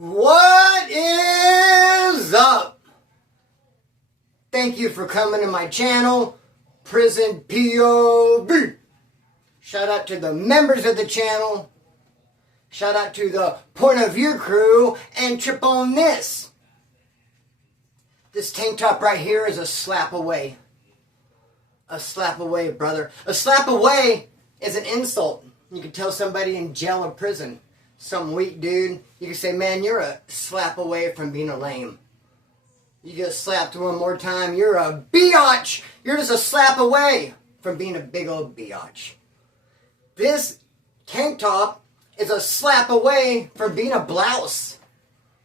What is up? Thank you for coming to my channel, Prison POV. Shout out to the members of the channel. Shout out to the Point of View crew and Trip on This. This tank top right here is a slap away. A slap away, brother. A slap away is an insult. You can tell somebody in jail or prison. Some weak dude, you can say, man, you're a slap away from being a lame. You get slapped one more time, you're a biatch. You're just a slap away from being a big old biatch. This tank top is a slap away from being a blouse.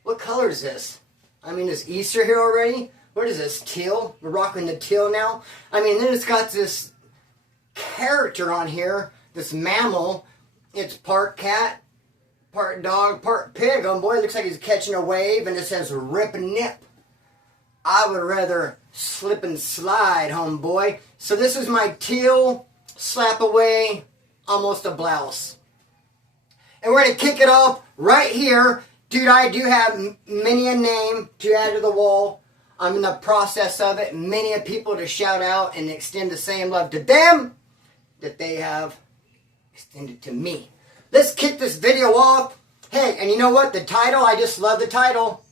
What color is this? I mean, is Easter here already? What is this, teal? We're rocking the teal now. I mean, then it's got this character on here, this mammal. It's part cat, part dog, part pig. Oh boy, it looks like he's catching a wave and it says rip and nip. I would rather slip and slide, homeboy. So this is my teal slap away, almost a blouse. And we're going to kick it off right here. Dude, I do have many a name to add to the wall. I'm in the process of it. Many a people to shout out and extend the same love to them that they have extended to me. Let's kick this video off. Hey, and you know what? The title, I just love the title.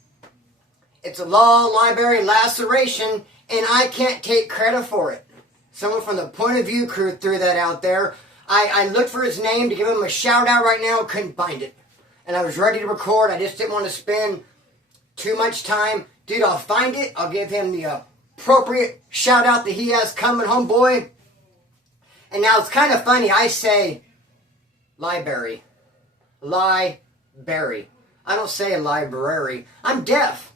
It's a law library laceration, and I can't take credit for it. Someone from the Point of View crew threw that out there. I looked for his name to give him a shout out right now, couldn't find it. And I was ready to record. I just didn't want to spend too much time. Dude, I'll find it. I'll give him the appropriate shout out that he has coming, homeboy. And now it's kind of funny. I say library. Library. I don't say library. I'm deaf.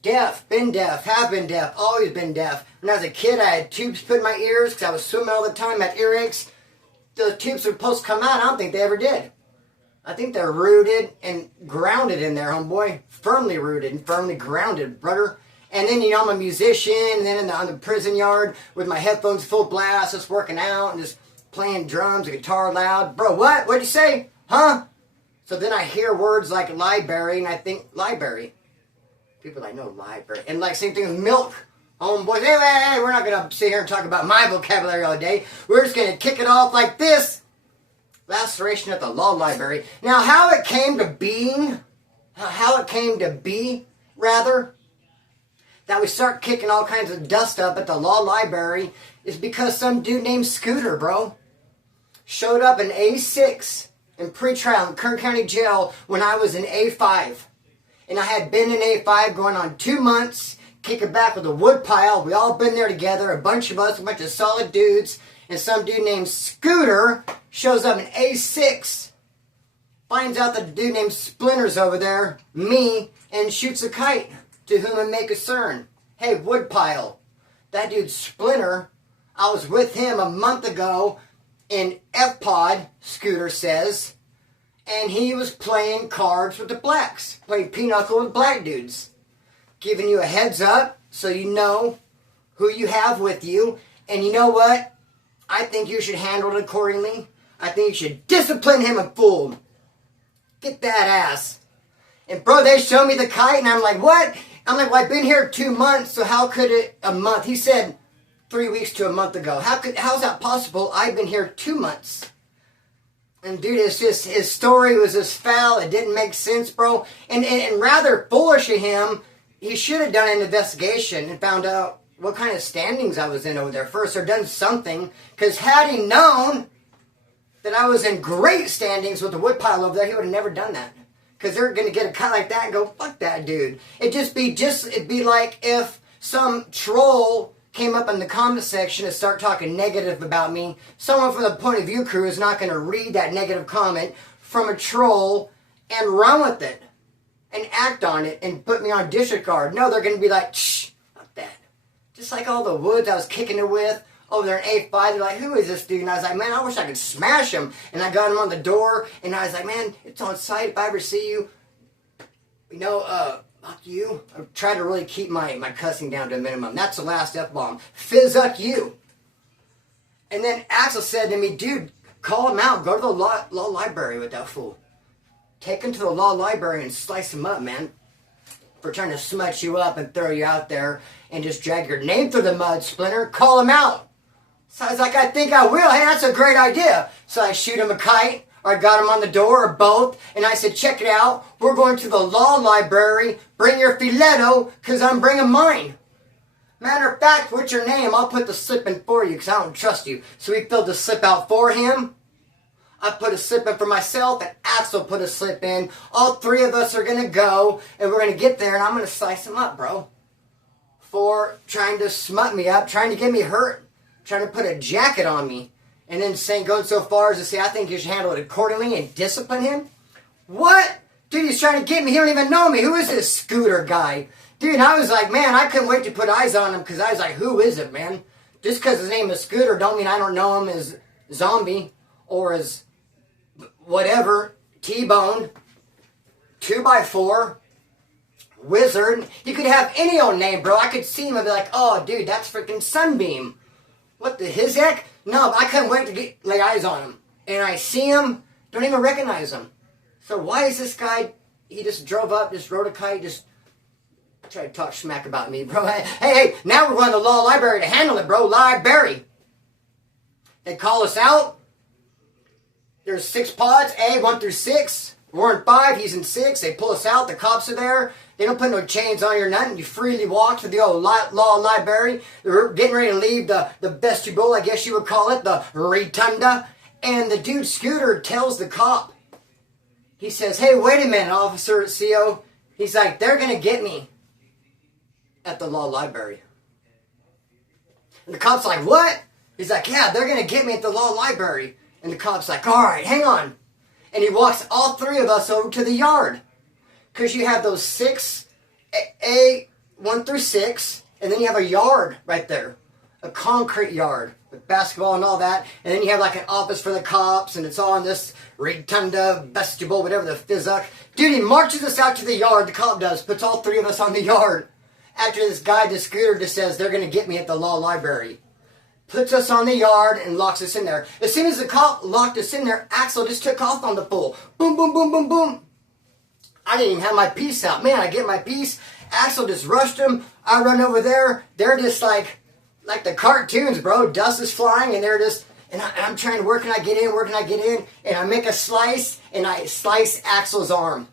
Deaf. Been deaf. Have been deaf. Always been deaf. When I was a kid, I had tubes put in my ears because I was swimming all the time. I had earaches. The tubes were supposed to come out. I don't think they ever did. I think they're rooted and grounded in there, homeboy. Firmly rooted and firmly grounded, brother. And then, you know, I'm a musician, and then on the prison yard with my headphones full blast, just working out and just playing drums and guitar loud. Bro, what? What'd you say? Huh? So then I hear words like library, and I think library. People like, no, library. And like, same thing with milk. Homeboys, hey, we're not going to sit here and talk about my vocabulary all day. We're just going to kick it off like this. Laceration at the law library. Now, how it came to be, rather, that we start kicking all kinds of dust up at the law library is because some dude named Scooter, bro, showed up in A6 in pretrial in Kern County Jail when I was in A5. And I had been in A5 going on 2 months, kicking back with a wood pile. We all been there together, a bunch of us, a bunch of solid dudes. And some dude named Scooter shows up in A6, finds out that the dude named Splinter's over there, me, and shoots a kite. To whom it may concern. Hey, woodpile. That dude Splinter, I was with him a month ago in F-Pod, Scooter says, and he was playing cards with the blacks, playing pinochle with black dudes. Giving you a heads up so you know who you have with you. And you know what? I think you should handle it accordingly. I think you should discipline him a fool. Get that ass. And bro, they show me the kite and I'm like, what? I'm like, well, I've been here 2 months, so how could it a month? He said 3 weeks to a month ago. How's that possible? I've been here 2 months. And dude, it's just, his story was just foul. It didn't make sense, bro. And rather foolish of him, he should have done an investigation and found out what kind of standings I was in over there first, or done something. Because had he known that I was in great standings with the woodpile over there, he would have never done that. Because they're going to get a cut like that and go, fuck that dude. It'd be like if some troll came up in the comment section and start talking negative about me. Someone from the Point of View crew is not going to read that negative comment from a troll and run with it. And act on it and put me on disregard. No, they're going to be like, shh, fuck that. Just like all the woods I was kicking it with over there in A5, they're like, who is this dude? And I was like, man, I wish I could smash him. And I got him on the door, and I was like, man, it's on site. If I ever see you, fuck you. I try to really keep my cussing down to a minimum. That's the last F-bomb. Fizzuck you. And then Axel said to me, dude, call him out. Go to the law library with that fool. take him to the law library and slice him up, man. For trying to smut you up and throw you out there and just drag your name through the mud, Splinter. Call him out. So I was like, I think I will. Hey, that's a great idea. So I shoot him a kite, or I got him on the door, or both. And I said, check it out. We're going to the law library. Bring your filetto, because I'm bringing mine. Matter of fact, what's your name? I'll put the slip in for you, because I don't trust you. So we filled the slip out for him. I put a slip in for myself, and Axel put a slip in. All three of us are going to go, and we're going to get there, and I'm going to slice him up, bro. For trying to smut me up, trying to get me hurt. Trying to put a jacket on me, and then going so far as to say, I think you should handle it accordingly and discipline him? What? Dude, he's trying to get me. He don't even know me. Who is this Scooter guy? Dude, I was like, man, I couldn't wait to put eyes on him, because I was like, who is it, man? Just because his name is Scooter don't mean I don't know him as Zombie, or as whatever, T-Bone, 2x4, Wizard. You could have any old name, bro. I could see him and be like, oh, dude, that's freaking Sunbeam. What the his heck? No, I couldn't wait to lay eyes on him. And I see him, don't even recognize him. So why is this guy, he just drove up, just rode a kite, just tried to talk smack about me, bro. Hey, now we're going to the law library to handle it, bro. Library. They call us out. There's 6 pods, A, 1 through 6. We're in 5, he's in 6. They pull us out, the cops are there. They don't put no chains on you or nothing. You freely walk to the old law library. They're getting ready to leave the vestibule, I guess you would call it, the rotunda. And the dude Scooter tells the cop. He says, hey, wait a minute, Officer CO. He's like, they're going to get me at the law library. And the cop's like, what? He's like, yeah, they're going to get me at the law library. And the cop's like, all right, hang on. And he walks all 3 of us over to the yard. Because you have those 6, A, 1 through 6, and then you have a yard right there. A concrete yard with basketball and all that. And then you have like an office for the cops, and it's all in this rotunda, vestibule, whatever the physic. Dude, he marches us out to the yard, the cop does, puts all 3 of us on the yard. After this guy, the Scooter, just says, they're going to get me at the law library. Puts us on the yard and locks us in there. As soon as the cop locked us in there, Axel just took off on the fool. Boom, boom, boom, boom, boom. I didn't even have my piece out. Man, I get my piece. Axel just rushed him. I run over there. They're just like the cartoons, bro. Dust is flying, and they're just, and I'm trying to, where can I get in? And I make a slice, and I slice Axel's arm.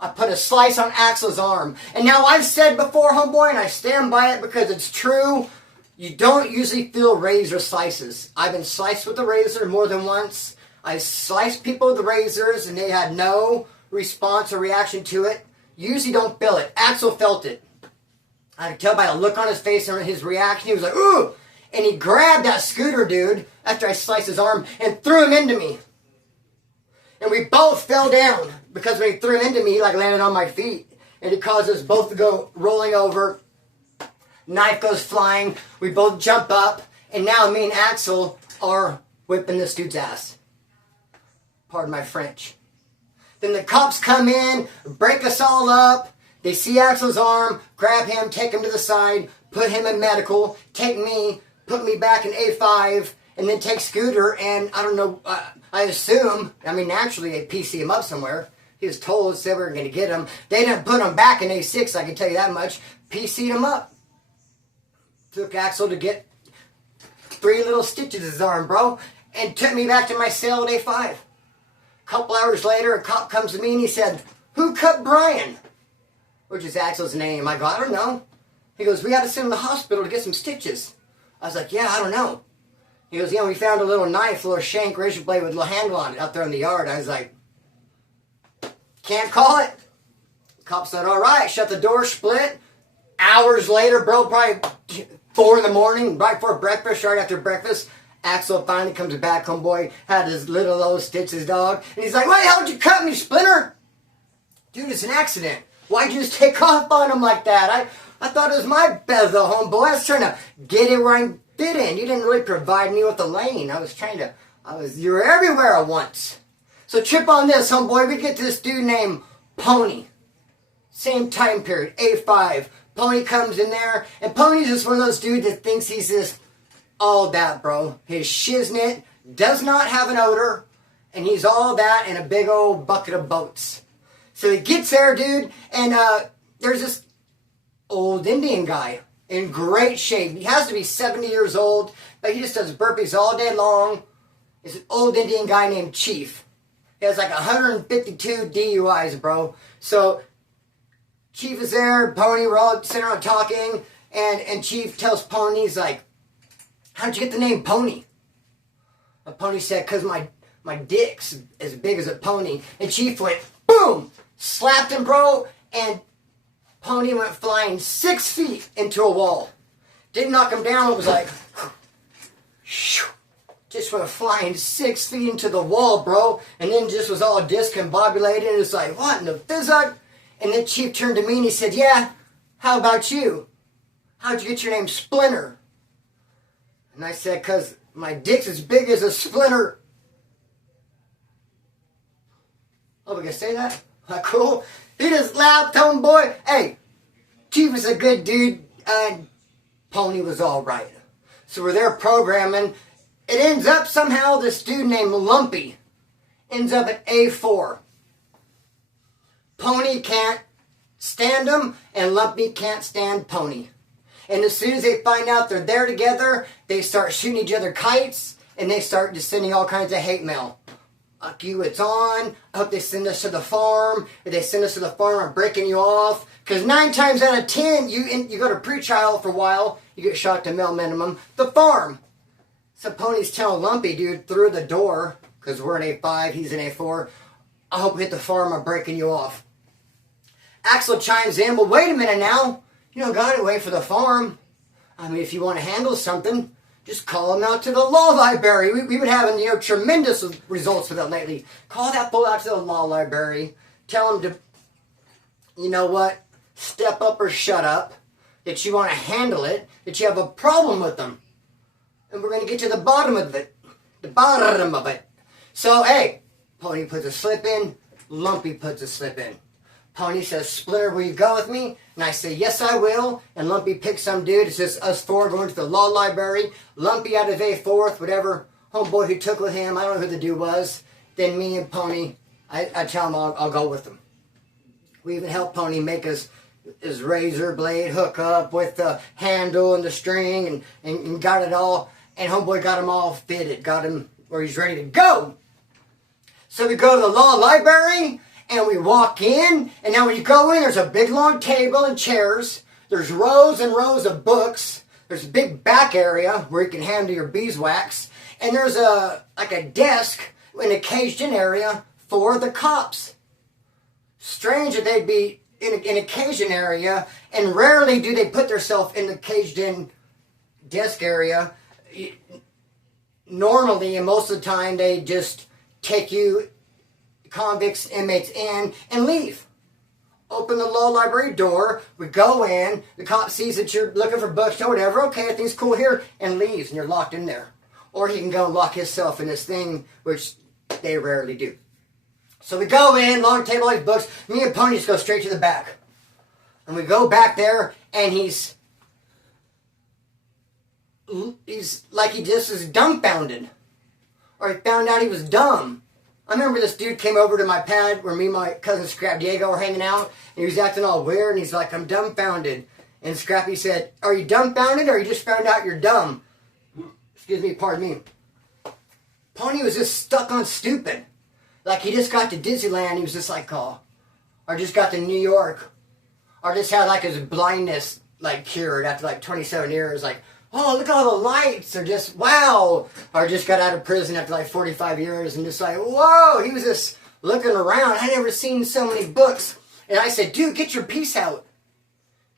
I put a slice on Axel's arm. And now I've said before, homeboy, and I stand by it because it's true, you don't usually feel razor slices. I've been sliced with a razor more than once. I sliced people with the razors, and they had no response or reaction to it. Usually don't feel it. Axel felt it. I could tell by the look on his face and his reaction. He was like, ooh! And he grabbed that Scooter dude after I sliced his arm and threw him into me. And we both fell down because when he threw him into me, he like landed on my feet. And it caused us both to go rolling over. Knife goes flying. We both jump up. And now me and Axel are whipping this dude's ass. Pardon my French. Then the cops come in, break us all up. They see Axel's arm, grab him, take him to the side, put him in medical, take me, put me back in A5, and then take Scooter, and I don't know, I assume, naturally they PC him up somewhere. He was told, said we were going to get him. They didn't put him back in A6, I can tell you that much. PC'd him up. Took Axel to get 3 little stitches in his arm, bro, and took me back to my cell at A5. A couple hours later, a cop comes to me and he said, who cut Brian? Which is Axel's name. I go, I don't know. He goes, we had to send him to the hospital to get some stitches. I was like, yeah, I don't know. He goes, yeah, we found a little knife, a little shank razor blade with a little handle on it out there in the yard. I was like, can't call it. The cop said, all right, shut the door, split. Hours later, bro, probably 4 in the morning, right before breakfast, right after breakfast, Axel finally comes back, homeboy, had his little old stitches, dog. And he's like, why the hell did you cut me, Splinter? Dude, it's an accident. Why'd you just take off on him like that? I thought it was my bezel, homeboy. I was trying to get it where I fit in. You didn't really provide me with a lane. You were everywhere at once. So trip on this, homeboy. We get this dude named Pony. Same time period, A5. Pony comes in there, and Pony's just one of those dudes that thinks he's just all that, bro. His shiznit does not have an odor, And he's all that in a big old bucket of boats. So he gets there, dude, and there's this old Indian guy in great shape. He has to be 70 years old, but he just does burpees all day long. It's an old Indian guy named Chief. He has like 152 DUIs, bro. So Chief is there, Pony, we're all sitting around talking, and Chief tells Pony, he's like, how'd you get the name Pony? And Pony said, because my dick's as big as a pony. And Chief went, boom, slapped him, bro, and Pony went flying 6 feet into a wall. Didn't knock him down, it was like, just went flying 6 feet into the wall, bro, and then just was all discombobulated, and it's like, what in the fizzug? And then Chief turned to me and he said, yeah, how about you? How'd you get your name Splinter? And I said, because my dick's as big as a splinter. Oh, we gonna say that? Cool. He just laughed, homeboy. Hey, Chief is a good dude. Pony was all right. So we're there programming. It ends up somehow this dude named Lumpy ends up at A4. Pony can't stand him, and Lumpy can't stand Pony. And as soon as they find out they're there together, they start shooting each other kites, and they start just sending all kinds of hate mail. Fuck you, it's on. I hope they send us to the farm. If they send us to the farm, I'm breaking you off. Because 9 times out of 10, you go to pre-trial for a while, you get shot to male minimum. The farm. So Pony's telling Lumpy, dude, through the door, because we're in A5, he's in A4, I hope we hit the farm, I'm breaking you off. Axel chimes in, well, wait a minute now. You don't got to wait for the farm. I mean, if you want to handle something, just call him out to the law library. We've been having, tremendous results with that lately. Call that fool out to the law library. Tell him to, you know what, step up or shut up. That you want to handle it. That you have a problem with them. And we're going to get to the bottom of it. The bottom of it. So, hey, Pony puts a slip in. Lumpy puts a slip in. Pony says, Splinter, will you go with me? And I say, yes, I will. And Lumpy picks some dude. It's just us 4 going to the law library. Lumpy out of A4th, whatever homeboy who took with him. I don't know who the dude was. Then me and Pony, I tell him I'll go with him. We even helped Pony make his razor blade hook up with the handle and the string and got it all. And homeboy got him all fitted. Got him where he's ready to go. So we go to the law library. And we walk in, and now when you go in, there's a big long table and chairs. There's rows and rows of books. There's a big back area where you can handle your beeswax. And there's a desk in a caged-in area for the cops. Strange that they'd be in a caged-in area, and rarely do they put themselves in the caged-in desk area. Normally, and most of the time, they just take you convicts, inmates in, and leave. Open the law library door, we go in, the cop sees that you're looking for books or whatever, okay, everything's cool here, and leaves, and you're locked in there. Or he can go and lock himself in this thing, which they rarely do. So we go in, long table, all these books, me and Pony just go straight to the back. And we go back there, and he's like he just is dumbfounded. Or he found out he was dumb. I remember this dude came over to my pad where me and my cousin Scrap Diego were hanging out, and he was acting all weird, and he's like, I'm dumbfounded. And Scrappy said, are you dumbfounded, or you just found out you're dumb? Excuse me, pardon me. Pony was just stuck on stupid. Like he just got to Disneyland, he was just like, oh. Or just got to New York. Or just had like his blindness like cured after like 27 years, like, oh, look at all the lights, or just, wow. Or just got out of prison after like 45 years and just like, whoa, he was just looking around. I never seen so many books. And I said, dude, get your piece out.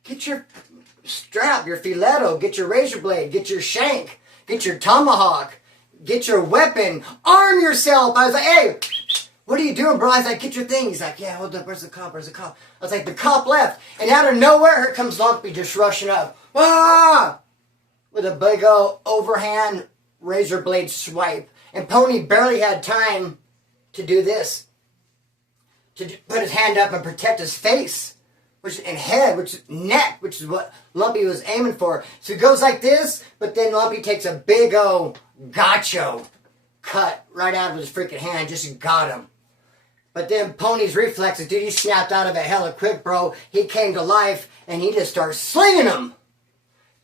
Get your strap, your filetto, get your razor blade, get your shank, get your tomahawk, get your weapon, arm yourself. I was like, hey, what are you doing, bro? I was like, get your thing. He's like, yeah, hold up, where's the cop, where's the cop? I was like, the cop left. And out of nowhere, here comes Lumpy just rushing up. Ah! With a big old overhand razor blade swipe. And Pony barely had time to do this. To put his hand up and protect his face. And head, which is neck, which is what Lumpy was aiming for. So he goes like this, but then Lumpy takes a big old gacho cut right out of his freaking hand, just got him. But then Pony's reflexes, dude, he snapped out of it hella quick, bro. He came to life, and he just started slinging him.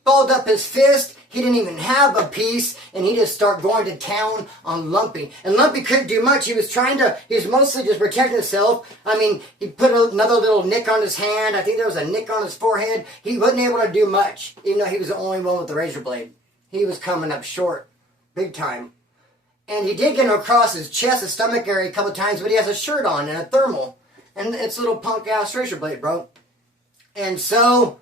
Balled up his fist. He didn't even have a piece, and he just started going to town on Lumpy. And Lumpy couldn't do much. He was mostly just protecting himself. I mean, he put another little nick on his hand. I think there was a nick on his forehead. He wasn't able to do much, even though he was the only one with the razor blade. He was coming up short, big time. And he did get him across his chest, his stomach area a couple times, but he has a shirt on and a thermal. And it's a little punk-ass razor blade, bro. And so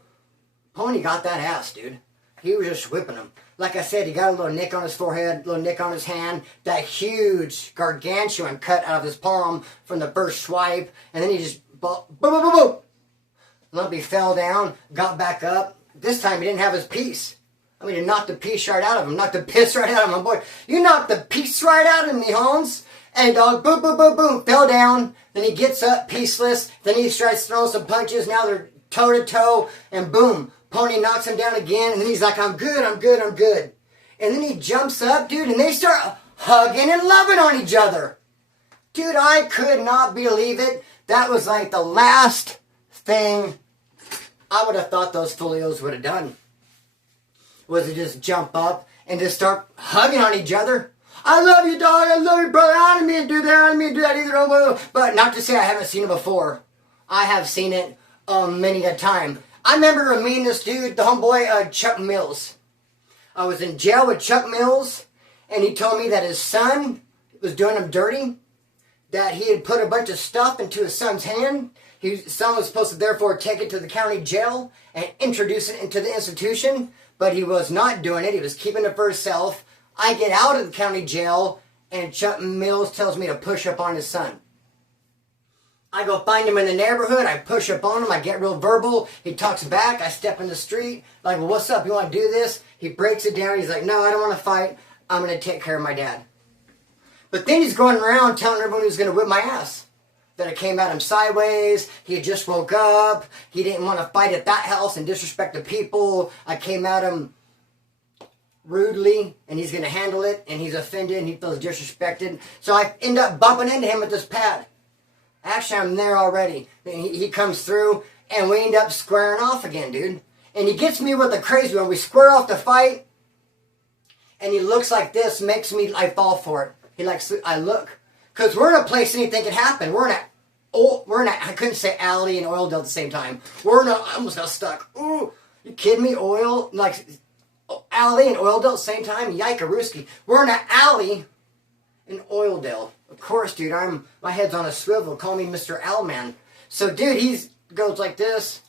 Pony got that ass, dude. He was just whipping him. Like I said, he got a little nick on his forehead, a little nick on his hand, that huge, gargantuan cut out of his palm from the first swipe, and then he just, boom, boom, boom, boom. Lumpy fell down, got back up. This time he didn't have his piece. I mean, he knocked the piece right out of him, knocked the piss right out of him, my boy. You knocked the piece right out of me, Holmes. And dog, boom, boom, boom, boom, fell down. Then he gets up, peaceless. Then he starts throwing some punches. Now they're toe-to-toe, and boom. Pony knocks him down again, and then he's like, I'm good, I'm good, I'm good. And then he jumps up, dude, and they start hugging and loving on each other. Dude, I could not believe it. That was like the last thing I would have thought those folios would have done. Was to just jump up and just start hugging on each other. I love you, dog, I love you, brother. I didn't mean to do that, I didn't mean to do that either. But not to say I haven't seen it before. I have seen it many a time. I remember meeting this dude, the homeboy, Chuck Mills. I was in jail with Chuck Mills, and he told me that his son was doing him dirty, that he had put a bunch of stuff into his son's hand. His son was supposed to therefore take it to the county jail and introduce it into the institution, but he was not doing it. He was keeping it for himself. I get out of the county jail, and Chuck Mills tells me to push up on his son. I go find him in the neighborhood. I push up on him. I get real verbal. He talks back. I step in the street. Like, well, what's up? You want to do this? He breaks it down. He's like, no, I don't want to fight. I'm going to take care of my dad. But then he's going around telling everyone who's going to whip my ass. That I came at him sideways. He had just woke up. He didn't want to fight at that house and disrespect the people. I came at him rudely, and he's going to handle it, and he's offended, and he feels disrespected. So I end up bumping into him with this pad. Actually, I'm there already. He comes through, and we end up squaring off again, dude. And he gets me with a crazy one. We square off the fight, and he looks like this, makes me, I fall for it. I look. Because we're in a place anything can happen. We're in a, I couldn't say alley and oil at the same time. I almost got stuck. Ooh, you kidding me? Alley and Oildale at the same time? Yike-a-rooski. We're in an alley in Oildale. Of course, dude, my head's on a swivel. Call me Mr. Owlman. So, dude, he goes like this.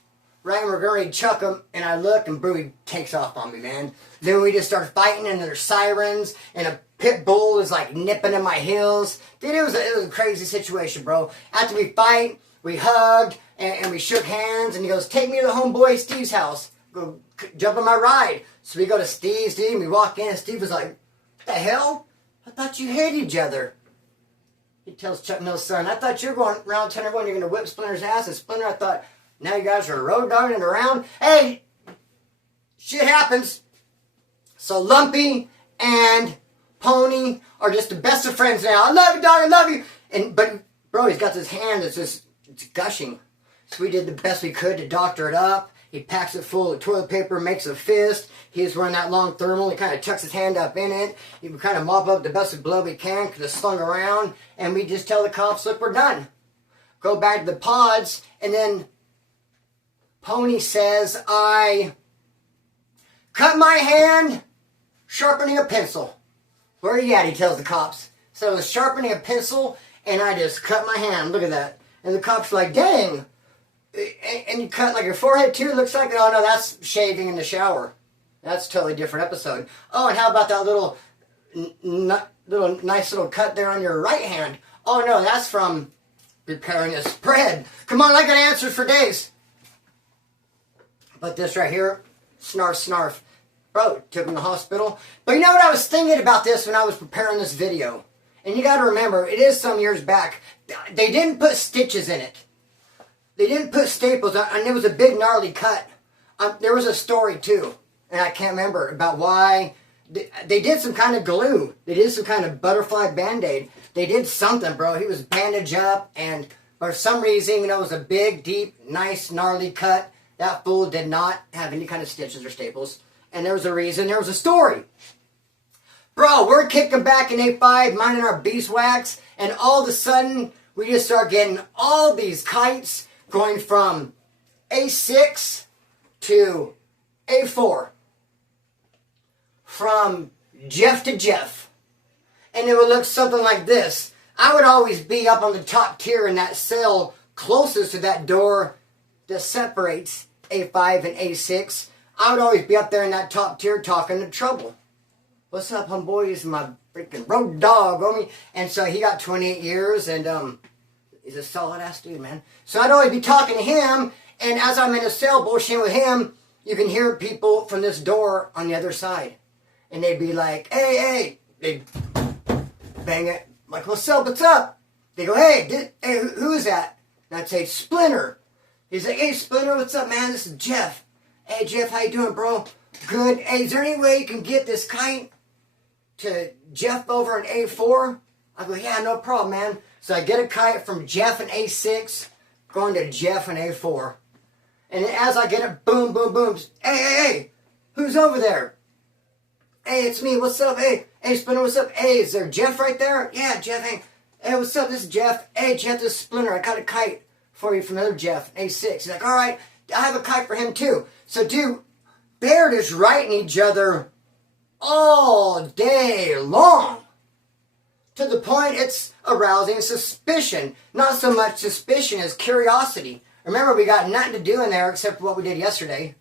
Right, we're going to chuck him, and I look, and bro, he takes off on me, man. Then we just start fighting, and there's sirens, and a pit bull is like nipping in my heels. Dude, it was a crazy situation, bro. After we fight, we hugged, and we shook hands, and he goes, take me to the homeboy Steve's house. Go jump on my ride. So we go to Steve's, dude, and we walk in, and Steve was like, what the hell? I thought you hated each other. He tells Chuck Mills' son, I thought you were going around telling everyone you're going to whip Splinter's ass, and Splinter, I thought, now you guys are road dogging around. Hey, shit happens. So Lumpy and Pony are just the best of friends now. I love you, dog, I love you. But, bro, he's got this hand that's just, it's gushing. So we did the best we could to doctor it up. He packs it full of toilet paper, makes a fist. He's wearing that long thermal. He kind of tucks his hand up in it. He would kind of mop up the best of blood we can because it's slung around. And we just tell the cops, look, we're done. Go back to the pods. And then Pony says, I cut my hand sharpening a pencil. Where are you at? He tells the cops. So I was sharpening a pencil, and I just cut my hand. Look at that. And the cops are like, dang. And you cut like your forehead too? Looks like, oh no, that's shaving in the shower. That's a totally different episode. Oh, and how about that little nice little cut there on your right hand? Oh no, that's from preparing a spread. Come on, I got answers for days. But this right here, snarf, snarf. Bro, took him to the hospital. But you know what I was thinking about this when I was preparing this video? And you got to remember, it is some years back. They didn't put stitches in it. They didn't put staples on, and it was a big gnarly cut. There was a story too, and I can't remember about why They did some kind of glue. They did some kind of butterfly Band-Aid. They did something, bro. He was bandaged up, and for some reason, it was a big, deep, nice, gnarly cut. That fool did not have any kind of stitches or staples. And there was a reason. There was a story. Bro, we're kicking back in A5, minding our beeswax, and all of a sudden, we just start getting all these kites going from A6 to A4. From Jeff to Jeff. And it would look something like this. I would always be up on the top tier in that cell closest to that door that separates A5 and A6. I would always be up there in that top tier talking to Trouble. What's up, homeboys? My freaking road dog, homie. And so he got 28 years, and he's a solid-ass dude, man. So I'd always be talking to him, and as I'm in a cell bullshitting with him, you can hear people from this door on the other side. And they'd be like, hey, they'd bang it. I'm like, what's up? They go, hey, who is that? And I'd say, Splinter. He's like, hey, Splinter, what's up, man? This is Jeff. Hey, Jeff, how you doing, bro? Good. Hey, is there any way you can get this kite to Jeff over in A4? I go, yeah, no problem, man. So I get a kite from Jeff in A6, going to Jeff in A4. And as I get it, boom, boom, boom. Hey, who's over there? Hey, it's me. What's up? Hey, Splinter, what's up? Hey, is there Jeff right there? Yeah, Jeff. Hey, what's up? This is Jeff. Hey, Jeff, this is Splinter. I got a kite for you from another Jeff, A6. He's like, all right, I have a kite for him too. So, dude, they're just writing each other all day long. To the point it's arousing suspicion. Not so much suspicion as curiosity. Remember, we got nothing to do in there except what we did yesterday.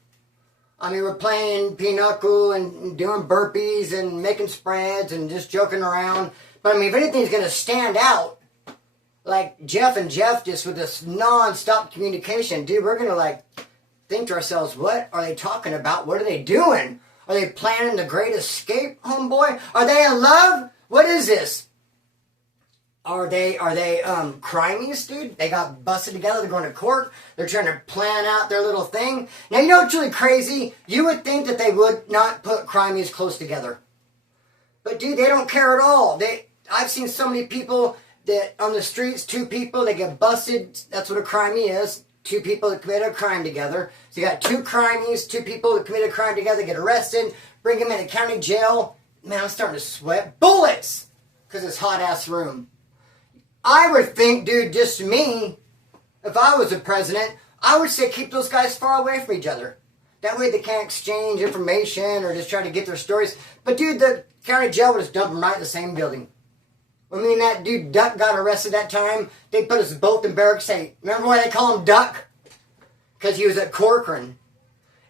I mean, we're playing pinochle and doing burpees and making spreads and just joking around. But I mean, if anything's going to stand out, like Jeff and Jeff just with this non-stop communication, dude, we're going to like think to ourselves, what are they talking about? What are they doing? Are they planning the great escape, homeboy? Are they in love? What is this? Are they crimies, dude? They got busted together, they're going to court, they're trying to plan out their little thing. Now, you know what's really crazy? You would think that they would not put crimies close together. But, dude, they don't care at all. I've seen so many people that on the streets, two people, they get busted. That's what a crimey is. Two people that committed a crime together. So you got two crimies, two people that committed a crime together, get arrested, bring them in a county jail. Man, I'm starting to sweat bullets because it's hot-ass room. I would think, dude, just me, if I was the president, I would say keep those guys far away from each other. That way they can't exchange information or just try to get their stories. But, dude, the county jail would just dump them right in the same building. When me and that dude Duck got arrested that time, they put us both in barracks. Hey, remember why they call him Duck? Because he was at Corcoran.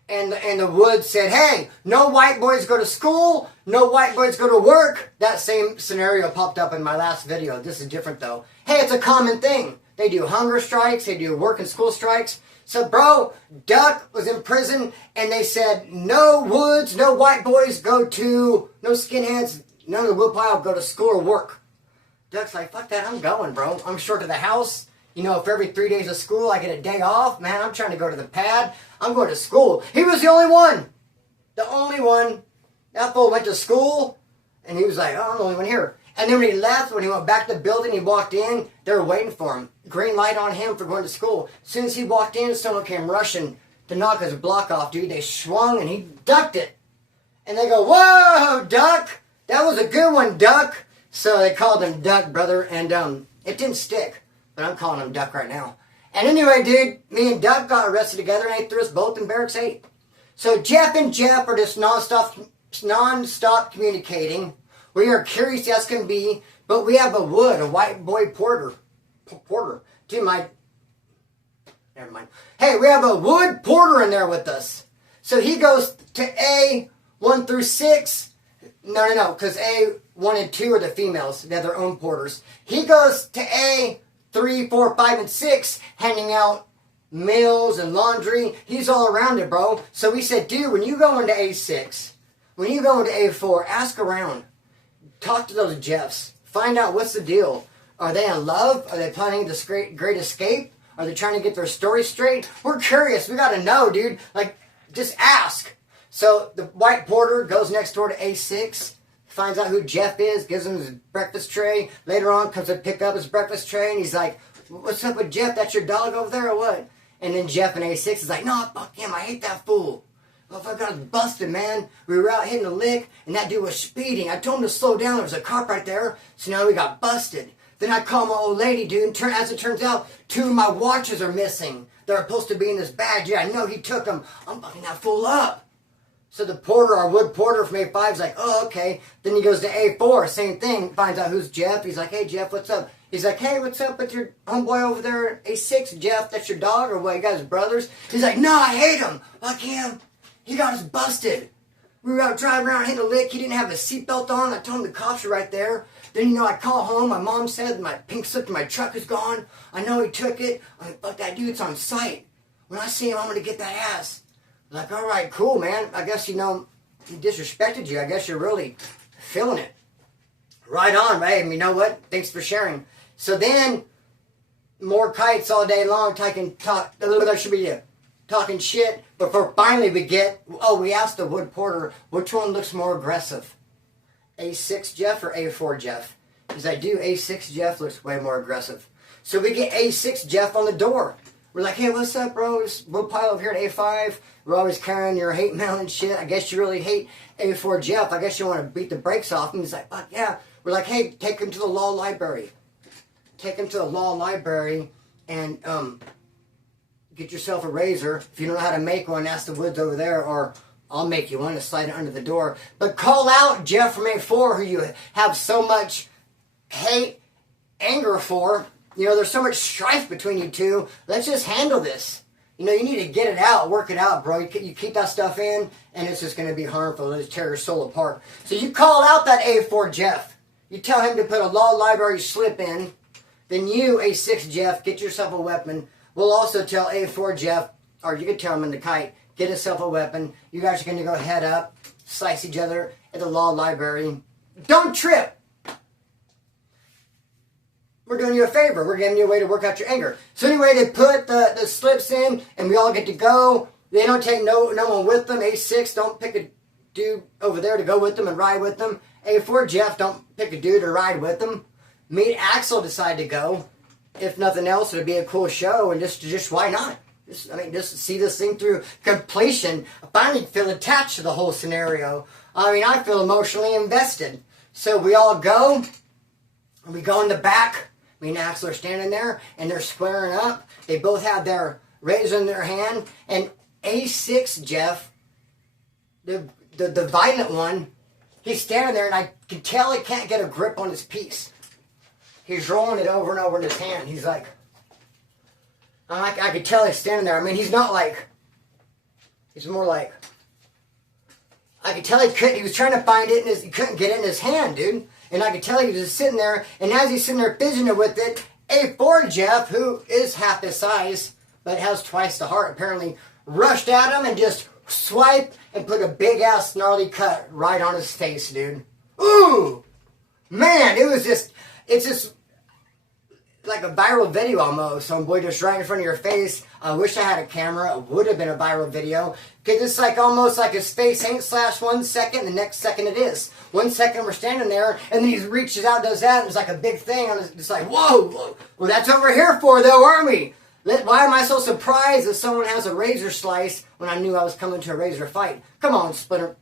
And the Woods said, hey, no white boys go to school, no white boys go to work. That same scenario popped up in my last video. This is different, though. Hey, it's a common thing. They do hunger strikes, they do work and school strikes. So, bro, Duck was in prison, and they said, no Woods, no white boys go to, no skinheads, none of the woodpile go to school or work. Duck's like, fuck that, I'm going, bro. I'm short to the house. You know, if every 3 days of school I get a day off, man, I'm trying to go to the pad. I'm going to school. He was the only one. The only one. That fool went to school, and he was like, oh, I'm the only one here. And then when he left, when he went back to the building, he walked in, they were waiting for him. Green light on him for going to school. As soon as he walked in, someone came rushing to knock his block off, dude. They swung, and he ducked it. And they go, whoa, Duck. That was a good one, Duck. So they called him Duck, brother, and it didn't stick. But I'm calling him Duck right now. And anyway, dude, me and Duck got arrested together and they threw us both in barracks 8. So Jeff and Jeff are just non-stop communicating. We are curious as can be, but we have a white boy porter. Dude, never mind. Hey, we have a wood porter in there with us. So he goes to A1 through 6. No, because A1 and 2 are the females. They have their own porters. He goes to A3, 4, 5, and 6, handing out meals and laundry. He's all around it, bro. So we said, dude, when you go into A6, when you go into A4, ask around. Talk to those Jeffs. Find out what's the deal. Are they in love? Are they planning this great escape? Are they trying to get their story straight? We're curious. We got to know, dude. Like, just ask. So the white porter goes next door to A6, finds out who Jeff is, gives him his breakfast tray. Later on, comes to pick up his breakfast tray, and he's like, "What's up with Jeff? That's your dog over there or what?" And then Jeff in A6 is like, "No, fuck him. I hate that fool. Well, if I got us busted, man. We were out hitting a lick, and that dude was speeding. I told him to slow down. There was a cop right there, so now we got busted. Then I called my old lady, dude, and as it turns out, 2 of my watches are missing. They're supposed to be in this bag. Yeah, I know he took them. I'm fucking that fool up." So the porter, our wood porter from A5 is like, "Oh, okay." Then he goes to A4, same thing, finds out who's Jeff. He's like, "Hey, Jeff, what's up?" He's like, "Hey, what's up with your homeboy over there, A6, Jeff? That's your dog or what? You guys brothers?" He's like, "No, I hate him. Fuck him. He got us busted. We were out driving around hitting a lick. He didn't have a seatbelt on. I told him the cops were right there. Then, I call home. My mom said my pink slip in my truck is gone. I know he took it. I'm like, fuck that dude. It's on site. When I see him, I'm going to get that ass." I'm like, all right, cool, man. I guess, he disrespected you. I guess you're really feeling it. Right on, babe. You know what? Thanks for sharing. So then, more kites all day long, talking shit. Before finally we asked the wood porter, which one looks more aggressive? A6 Jeff or A4 Jeff? He's like, "Dude, A6 Jeff looks way more aggressive." So we get A6 Jeff on the door. We're like, "Hey, what's up, bro? We'll pile over here at A5. We're always carrying your hate mail and shit. I guess you really hate A4 Jeff. I guess you want to beat the brakes off him." He's like, "Fuck yeah." We're like, "Hey, take him to the law library. Take him to the law library and get yourself a razor. If you don't know how to make one, ask the woods over there, or I'll make you one to slide it under the door. But call out Jeff from A4, who you have so much hate, anger for. There's so much strife between you two. Let's just handle this. You need to get it out, work it out, bro. You keep that stuff in, and it's just going to be harmful. It'll tear your soul apart." So you call out that A4 Jeff. You tell him to put a law library slip in. Then you, A6 Jeff, get yourself a weapon. We'll also tell A4 Jeff, or you could tell him in the kite, get yourself a weapon. You guys are going to go head up, slice each other at the law library. Don't trip. We're doing you a favor. We're giving you a way to work out your anger. So anyway, they put the slips in, and we all get to go. They don't take no one with them. A6, don't pick a dude over there to go with them and ride with them. A4 Jeff, don't pick a dude to ride with them. Me and Axel decide to go. If nothing else, it'd be a cool show, and just why not? Just see this thing through completion. I finally feel attached to the whole scenario. I feel emotionally invested. So we all go, and we go in the back. Me and Axel are standing there, and they're squaring up. They both have their razor in their hand, and A6 Jeff, the violent one, he's standing there, and I can tell he can't get a grip on his piece. He's rolling it over and over in his hand. He's like, I could tell he's standing there. He's not like, he's more like, I could tell he was trying to find it, and he couldn't get it in his hand, dude. And I could tell he was just sitting there, and as he's sitting there fidgeting with it, A4 Jeff, who is half his size, but has twice the heart apparently, rushed at him and just swiped and put a big-ass gnarly cut right on his face, dude. Ooh! Man, it's just like a viral video almost. Homeboy just right in front of your face. I wish I had a camera. It would have been a viral video. Because it's like almost like his face ain't slashed 1 second, the next second it is. 1 second we're standing there, and then he reaches out, does that, and it's like a big thing. And it's like, whoa, well that's over here for though, aren't we? Why am I so surprised that someone has a razor slice when I knew I was coming to a razor fight? Come on, Splinter.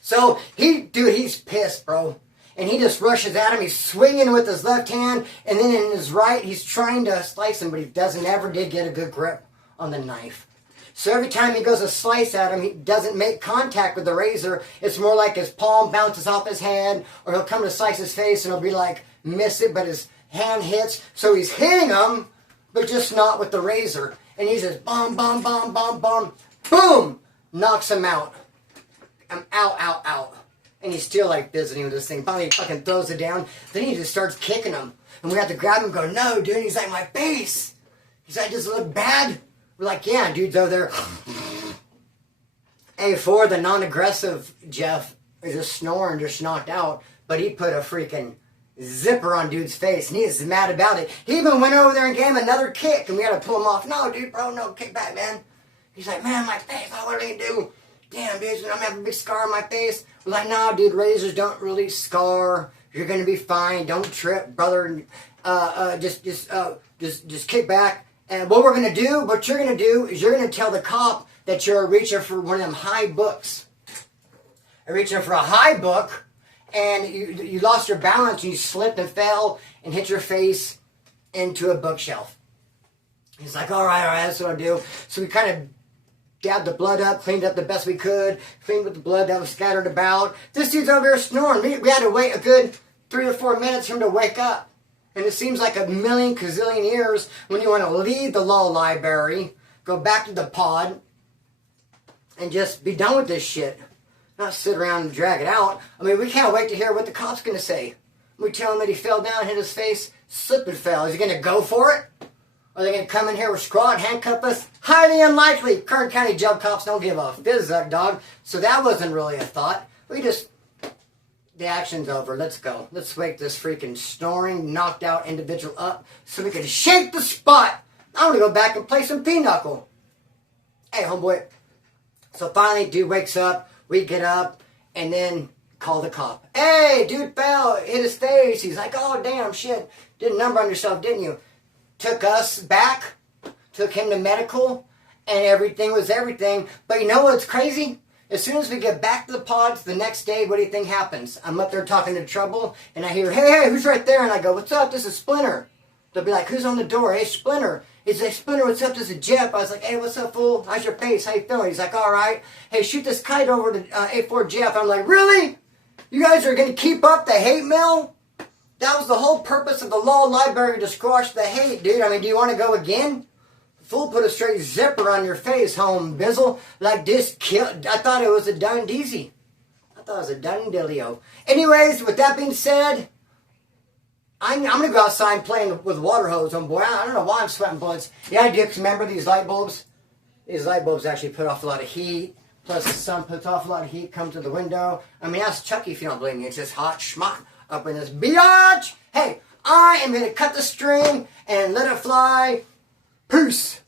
So, he's pissed, bro. And he just rushes at him. He's swinging with his left hand, and then in his right, he's trying to slice him, but he never did get a good grip on the knife. So every time he goes to slice at him, he doesn't make contact with the razor. It's more like his palm bounces off his hand, or he'll come to slice his face, and he'll be like, miss it, but his hand hits. So he's hitting him, but just not with the razor. And he just bomb, bomb, bomb, bomb, bomb, boom, knocks him out. I'm out. And he's still like visiting with this thing. Finally, he fucking throws it down. Then he just starts kicking him. And we have to grab him and go, no, dude. He's like, my face. He's like, does it look bad? We're like, yeah, dude's over there. A4, the non-aggressive Jeff, is just snoring, just knocked out. But he put a freaking zipper on dude's face. And he is mad about it. He even went over there and gave him another kick. And we had to pull him off. No, dude, bro, no, kick back, man. He's like, man, my face, what are you do? damn, dude, I'm having a big scar on my face. We're like, nah, dude, razors don't really scar. You're gonna be fine. Don't trip, brother. Just kick back. And what you're gonna do is you're gonna tell the cop that you're reaching for one of them high books. You're reaching for a high book, and you lost your balance, and you slipped and fell and hit your face into a bookshelf. He's like, all right, that's what I'll do. So we kind of dabbed the blood up, cleaned up the best we could, cleaned with the blood that was scattered about. This dude's over here snoring. We had to wait a good 3 or 4 minutes for him to wake up. And it seems like a million gazillion years when you want to leave the law library, go back to the pod, and just be done with this shit. Not sit around and drag it out. I mean, we can't wait to hear what the cop's going to say. We tell him that he fell down, hit his face, slipped and fell. Is he going to go for it? Are they going to come in here with squad, handcuff us? Highly unlikely. Kern County jail cops don't give a fizz-up, dog. So that wasn't really a thought. The action's over. Let's go. Let's wake this freaking snoring, knocked out individual up so we can shake the spot. I want to go back and play some pinochle. Hey, homeboy. So finally, dude wakes up. We get up and then call the cop. Hey, dude fell, hit his face. He's like, oh, damn, shit. Did a number on yourself, didn't you? Took us back, took him to medical, and everything was everything. But you know what's crazy? As soon as we get back to the pods the next day, what do you think happens? I'm up there talking to Trouble, and I hear, hey, who's right there? And I go, what's up? This is Splinter. They'll be like, who's on the door? Hey, Splinter. He's like, Splinter, what's up? This is Jeff. I was like, hey, what's up, fool? How's your face? How you feeling? He's like, all right. Hey, shoot this kite over to A4 Jeff. I'm like, really? You guys are going to keep up the hate mail? That was the whole purpose of the law library, to squash the hate, dude. I mean, do you want to go again? Fool put a straight zipper on your face, home bizzle. Like this killed. I thought it was a done deezy. I thought it was a done dealio. Anyways, with that being said, I'm going to go outside and play with water hose on boy. I don't know why I'm sweating bullets. Yeah, Dix, remember these light bulbs? These light bulbs actually put off a lot of heat. Plus the sun puts off a lot of heat, comes to the window. I mean, that's Chucky if you don't believe me. It's just hot schmuck up in this biatch. Hey, I am going to cut the string and let it fly. Peace.